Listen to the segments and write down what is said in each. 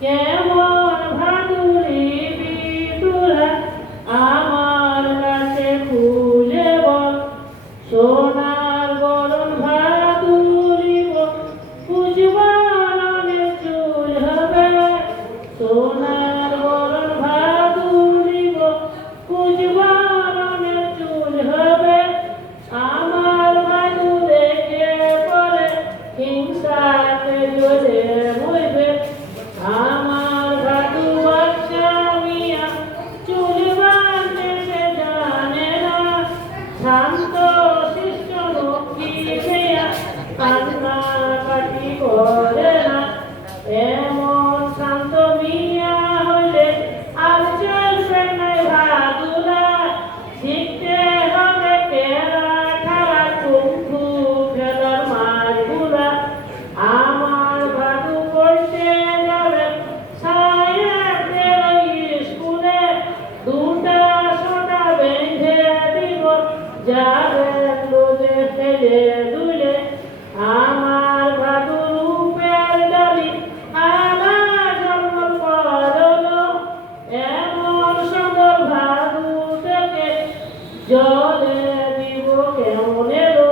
কেমন ভাদুরি বিদুরা আমার কাছে খুলে বল কান্না করে না এমন শান্ত মিয়া হলে আর চলবে না ভাদুরা শিখতে হবে কেরা খেলা কুম্ফু খেলার মাছগুলা আমার ভাদু পড়তে যাবে সাহেবদের স্কুলে দুটা সোনা বেঁধে দিব যাবে লোকে ফেলে জলে দিব কেমন এলো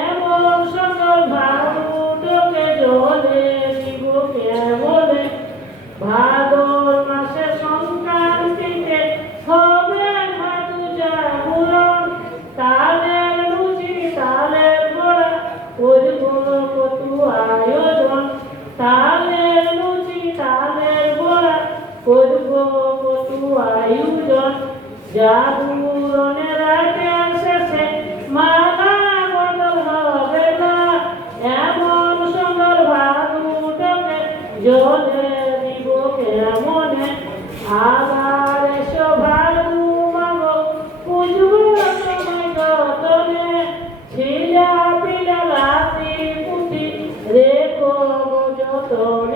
এমন সুন্দর ভাদুটোকে জলে দিব কেমনে? ভাদর মাসে সংক্রান্তিতে হবে ভাদু জাগরণ তালের লুচি তালের গোড়া করব কতু আয়োজন। তালের লুচি তালের গোড়া করব কতু আয়োজন। জাগরণের জলে দিব কেমনে এসো ভাদু মাগো পুজবো তোমায় যতনে ছিলা পিলা লাতি পুঁতি, রেখো যতনে